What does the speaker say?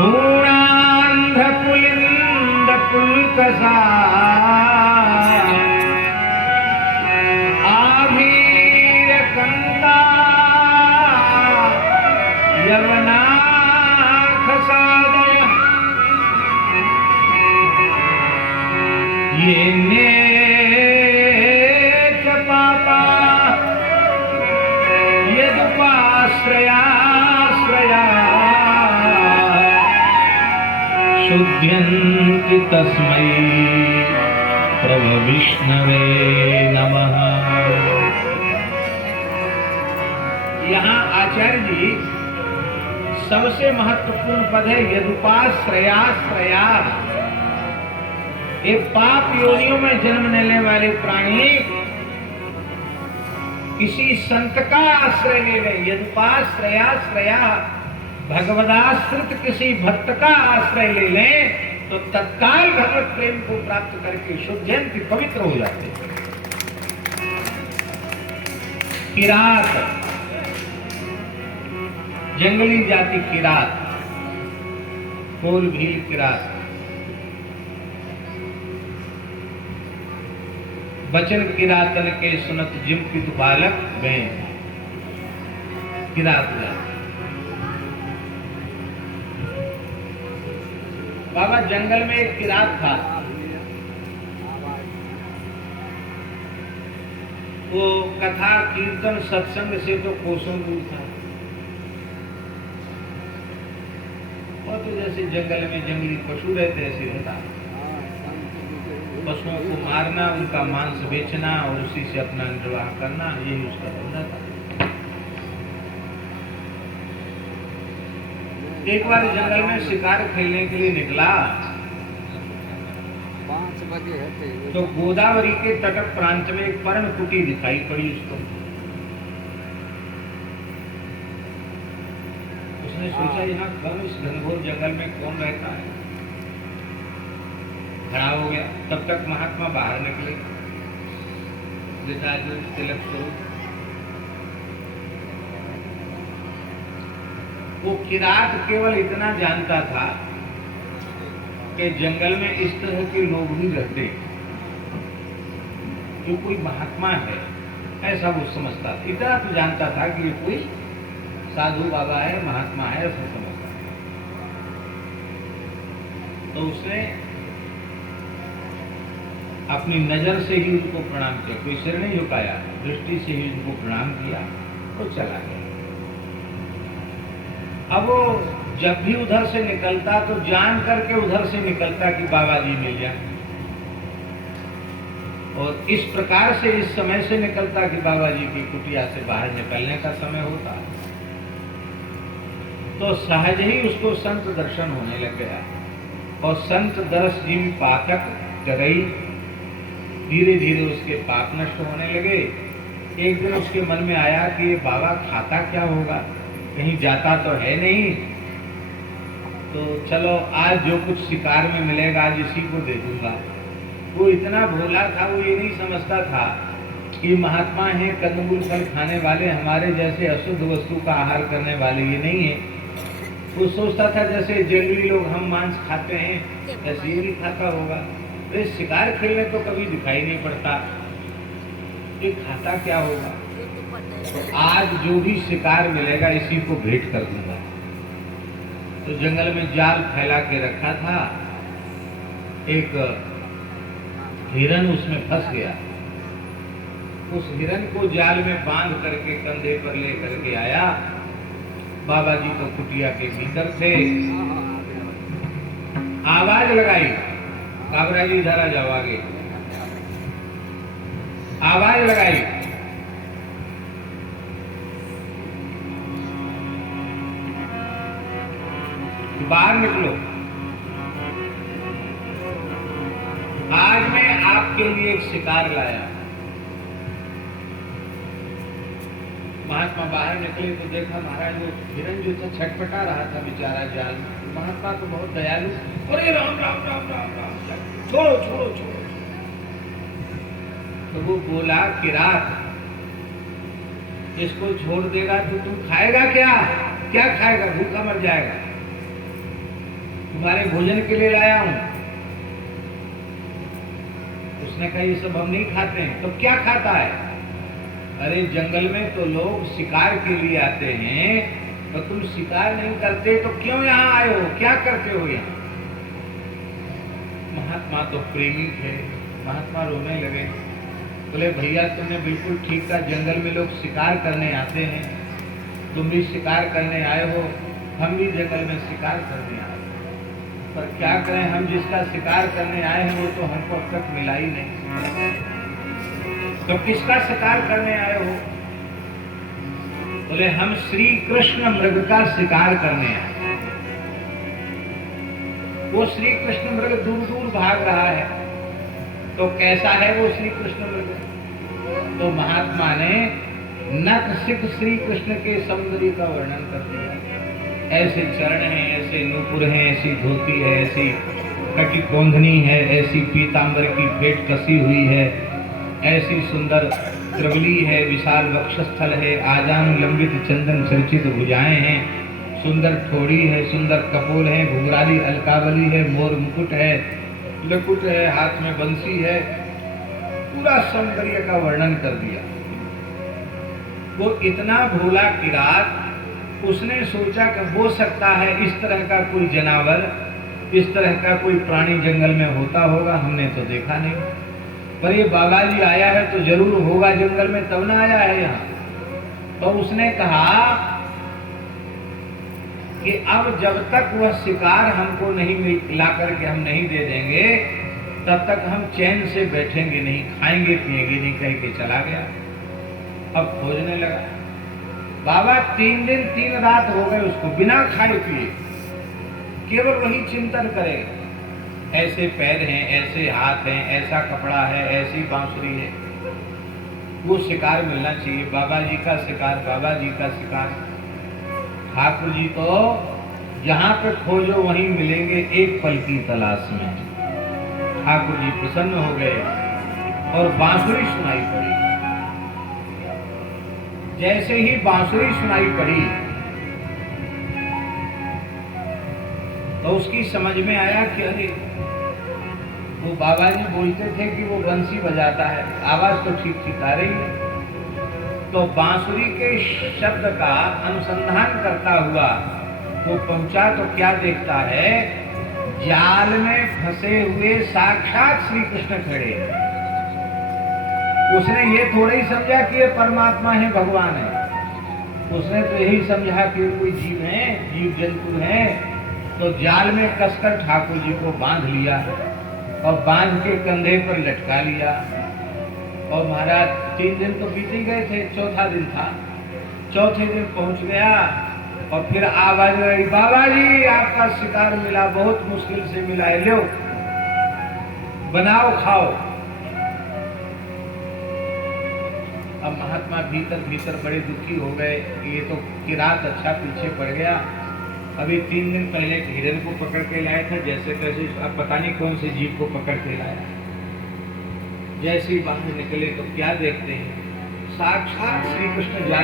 पूर्णांध्रपुलिंद पुलकसा आभीर कंता यवनाखसादय ये च पापा यदुपाश्रयाश्रया शुद्ध्यन्ति तस्मै प्रभु विष्णवे नमः। यहाँ आचार्य जी सबसे महत्वपूर्ण पद है यदुपाश्रयाश्रया। एक पाप योनियों में जन्म लेने वाले प्राणी किसी संत का आश्रय ले लें। यदुपाश्रयाश्रया भगवदाश्रित किसी भक्त का आश्रय ले लें तो तत्काल भगवत प्रेम को प्राप्त करके शुद्धयंति पवित्र हो जाते हैं। किरात जंगली जाति किरात, कोल भील किरात, बचन किरातन के सुनत जिम पित बालक में किरात जाति। बाबा जंगल में एक किरात था, वो कथा कीर्तन सत्संग से तो कोसों दूर था। और तो जैसे जंगल में जंगली पशु रहते ऐसे रहता, पशुओं को मारना, उनका मांस बेचना और उसी से अपना निर्वाह करना, यही उसका धंधा था। एक बार जंगल में शिकार खेलने के लिए निकला 5 बजे तो गोदावरी के तट प्रांत में एक पर्णकुटी दिखाई पड़ी उसको। उसने सोचा यहाँ कौन, इस घनघोर जंगल में कौन रहता है। खड़ा हो गया। तब तक महात्मा बाहर निकले, तिलक स्वरूप। वो किरात केवल इतना जानता था कि जंगल में इस तरह के लोग भी रहते, जो कोई महात्मा है ऐसा वो समझता था। इतना तो जानता था कि ये कोई साधु बाबा है, महात्मा है, ऐसा समझता था। तो उसने अपनी नजर से ही उनको प्रणाम किया, कोई सिर नहीं झुकाया, दृष्टि से ही उनको प्रणाम किया और चला गया। अब वो जब भी उधर से निकलता तो जान करके उधर से निकलता कि बाबा जी मिल जाए, और इस प्रकार से इस समय से निकलता कि बाबा जी की कुटिया से बाहर निकलने का समय होता, तो सहज ही उसको संत दर्शन होने लग गया। और संत दर्श जिम पातक करई, धीरे धीरे उसके पाप नष्ट होने लगे। एक दिन उसके मन में आया कि ये बाबा खाता क्या होगा, कहीं जाता तो है नहीं, तो चलो आज जो कुछ शिकार में मिलेगा आज इसी को दे दूंगा। वो इतना भोला था, वो ये नहीं समझता था कि महात्मा हैं, कंदमूल फल खाने वाले, हमारे जैसे अशुद्ध वस्तु का आहार करने वाले ये नहीं है। वो सोचता था जैसे जंगली लोग हम मांस खाते हैं ऐसे ये भी खाता होगा। तो शिकार खेलने तो कभी दिखाई नहीं पड़ता, ये खाता क्या होगा। तो आज जो भी शिकार मिलेगा इसी को भेंट कर दूंगा। तो जंगल में जाल फैला के रखा था, एक हिरन उसमें फंस गया। उस हिरन को जाल में बांध करके कंधे पर ले करके आया। बाबा जी तो कुटिया के भीतर थे। आवाज लगाई, काबरा जी इधर आ जाओ आगे। आवाज लगाई, बाहर निकलो, आज मैं आपके लिए एक शिकार लाया। महात्मा बाहर निकले तो देखा महाराज वो हिरन जो था छटपटा रहा था बेचारा जाल। महात्मा तो बहुत दयालु, अरे राम राम राम राम राम, छोड़ो छोड़ो छोड़ो। तो वो बोला किरात, इसको छोड़ देगा तो तुम खाएगा क्या, क्या खाएगा, भूखा मर जाएगा। तुम्हारे भोजन के लिए लाया हूं। उसने कहा ये सब हम नहीं खाते हैं। तो क्या खाता है? अरे जंगल में तो लोग शिकार के लिए आते हैं, तो तुम शिकार नहीं करते तो क्यों यहाँ आए हो? क्या करते हो यहाँ? महात्मा तो प्रेमी थे। महात्मा रोने लगे, बोले भैया तुमने बिल्कुल ठीक कहा, जंगल में लोग शिकार करने आते हैं, तुम भी शिकार करने आए हो, हम भी जंगल में शिकार करने आए, पर क्या करें, हम जिसका शिकार करने आए हैं वो तो हमको अब तक मिला ही नहीं। तो किसका शिकार करने आए हो? बोले हम श्री कृष्ण मृग का शिकार करने आए। वो श्री कृष्ण मृग दूर दूर भाग रहा है, तो कैसा है वो श्री कृष्ण मृग? तो महात्मा ने नखसिक श्री कृष्ण के सौंदर्य का वर्णन कर दिया। ऐसे चरण हैं, ऐसे नूपुर हैं, ऐसी धोती है, ऐसी कटी कोंधनी है, ऐसी पीतांबर की पेट कसी हुई है, ऐसी सुंदर त्रिवली है, विशाल वक्षस्थल है, आजान लंबित चंदन चर्चित भुजाएं हैं, सुंदर ठोड़ी है, सुंदर कपोल है, घुंघराली अलकावली है, मोर मुकुट है, लकुट है, हाथ में बंसी है, पूरा सौंदर्य का वर्णन कर दिया। वो इतना भोला किरात, उसने सोचा कि हो सकता है इस तरह का कोई जानवर, इस तरह का कोई प्राणी जंगल में होता होगा, हमने तो देखा नहीं, पर ये बाबा जी आया है तो जरूर होगा जंगल में, तब ना आया है यहाँ। तो उसने कहा कि अब जब तक वह शिकार हमको नहीं ला करके हम नहीं दे देंगे, तब तक हम चैन से बैठेंगे नहीं, खाएंगे पिएंगे नहीं, कह के चला गया। अब खोजने लगा। बाबा 3 दिन 3 रात हो गए उसको बिना खाए पिए, केवल वही चिंतन करे, ऐसे पैर हैं, ऐसे हाथ हैं, ऐसा कपड़ा है, ऐसी बांसुरी है, वो शिकार मिलना चाहिए, बाबा जी का शिकार, बाबा जी का शिकार। ठाकुर जी तो जहां पे खोजो वहीं मिलेंगे, एक पल की तलाश में। ठाकुर जी प्रसन्न हो गए और बांसुरी सुनाई पड़ी। जैसे ही बांसुरी सुनाई पड़ी तो उसकी समझ में आया कि अरे वो बाबा जी बोलते थे कि वो बंसी बजाता है, आवाज तो ठीक ठीक आ रही है। तो बांसुरी के शब्द का अनुसंधान करता हुआ वो पहुंचा तो क्या देखता है, जाल में फंसे हुए साक्षात श्री कृष्ण खड़े। उसने ये थोड़ा ही समझा कि ये परमात्मा है, भगवान है, उसने तो यही समझा कि कोई जीव है, जीव जंतु है। तो जाल में कसकर ठाकुर जी को बांध लिया और बांध के कंधे पर लटका लिया। और महाराज 3 दिन तो बीत ही गए थे, चौथा दिन था। चौथे दिन पहुंच गया और फिर आवाज आई, बाबा जी आपका शिकार मिला, बहुत मुश्किल से मिला है, लो बनाओ खाओ। अब महात्मा भीतर भीतर बड़े दुखी हो गए कि ये तो किरात अच्छा पीछे पड़ गया। अभी 3 दिन पहले एक हिरण को पकड़ के लाया था, जैसे तैसे अब पता नहीं कौन से जीव को पकड़ के लाया। जैसे ही बाहर निकले तो क्या देखते हैं, साक्षात श्री कृष्ण जाल